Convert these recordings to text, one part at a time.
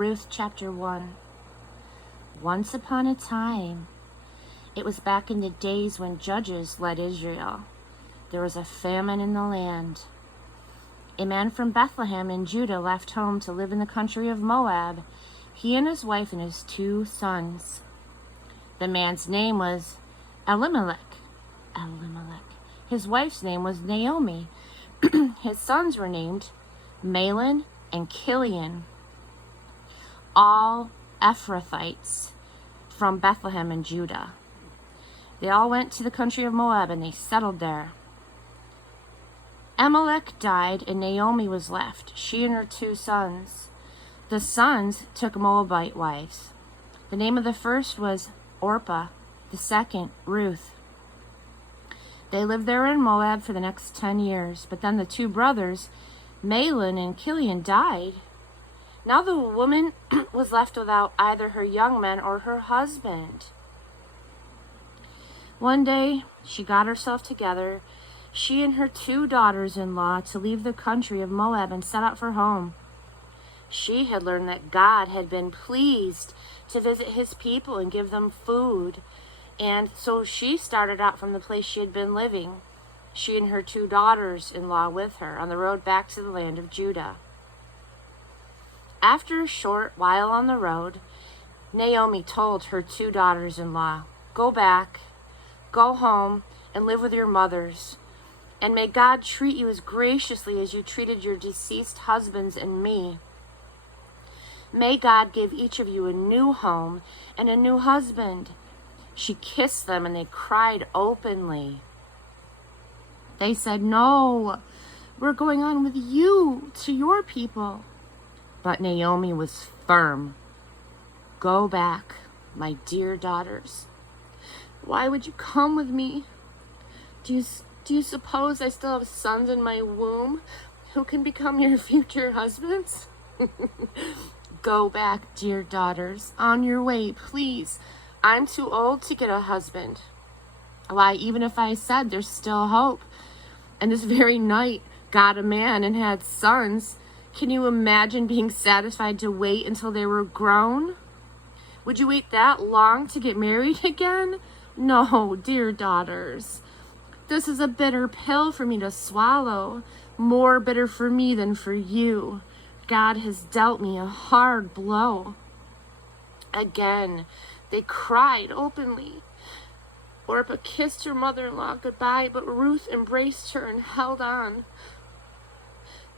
Ruth Chapter 1. Once upon a time, it was back in the days when judges led Israel. There was a famine in the land. A man from Bethlehem in Judah left home to live in the country of Moab, he and his wife and his 2 sons. The man's name was Elimelech. His wife's name was Naomi. His sons were named Mahlon and Chilion, all Ephrathites from Bethlehem in Judah. They all went to the country of Moab and they settled there. Elimelech died and Naomi was left, she and her 2 sons. The sons took Moabite wives. The name of the first was Orpah, the second Ruth. They lived there in Moab for the next 10 years, but then the 2 brothers, Mahlon and Chilion, died. Now the woman was left without either her young men or her husband. One day, she got herself together, she and her 2 daughters-in-law, to leave the country of Moab and set out for home. She had learned that God had been pleased to visit his people and give them food, and so she started out from the place she had been living, she and her 2 daughters-in-law with her, on the road back to the land of Judah. After a short while on the road, Naomi told her 2 daughters-in-law, "Go back, go home, and live with your mothers, and may God treat you as graciously as you treated your deceased husbands and me. May God give each of you a new home and a new husband." She kissed them and they cried openly. They said, "No, we're going on with you to your people." But Naomi was firm. "Go back, my dear daughters. Why would you come with me? Do you suppose I still have sons in my womb who can become your future husbands? Go back, dear daughters, on your way, please. I'm too old to get a husband. Why, even if I said there's still hope, and this very night got a man and had sons, can you imagine being satisfied to wait until they were grown? Would you wait that long to get married again? No, dear daughters. This is a bitter pill for me to swallow, more bitter for me than for you. God has dealt me a hard blow." Again, they cried openly. Orpah kissed her mother-in-law goodbye, but Ruth embraced her and held on.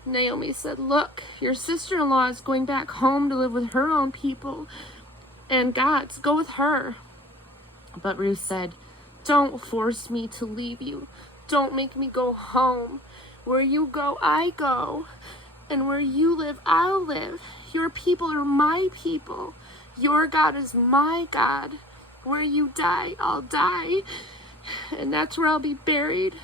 Naomi said, "Look, your sister-in-law is going back home to live with her own people, and God's, go with her." But Ruth said, "Don't force me to leave you. Don't make me go home. Where you go, I go. And where you live, I'll live. Your people are my people. Your God is my God. Where you die, I'll die. And that's where I'll be buried.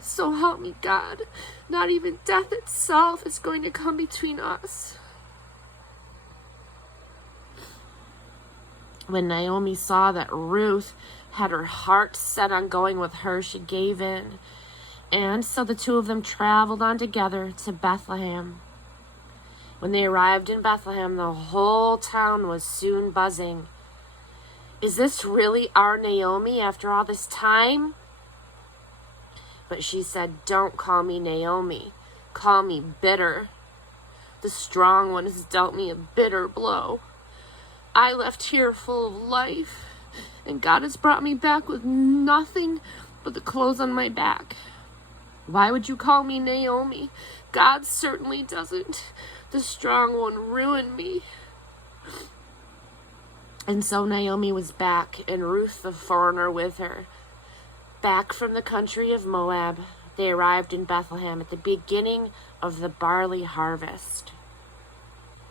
So help me God. Not even death itself is going to come between us." When Naomi saw that Ruth had her heart set on going with her, she gave in. And so the 2 of them traveled on together to Bethlehem. When they arrived in Bethlehem, the whole town was soon buzzing. "Is this really our Naomi after all this time?" But she said, "Don't call me Naomi. Call me bitter. The strong one has dealt me a bitter blow. I left here full of life, and God has brought me back with nothing but the clothes on my back. Why would you call me Naomi? God certainly doesn't. The strong one ruined me." And so Naomi was back, and Ruth the foreigner with her. Back from the country of Moab, they arrived in Bethlehem at the beginning of the barley harvest.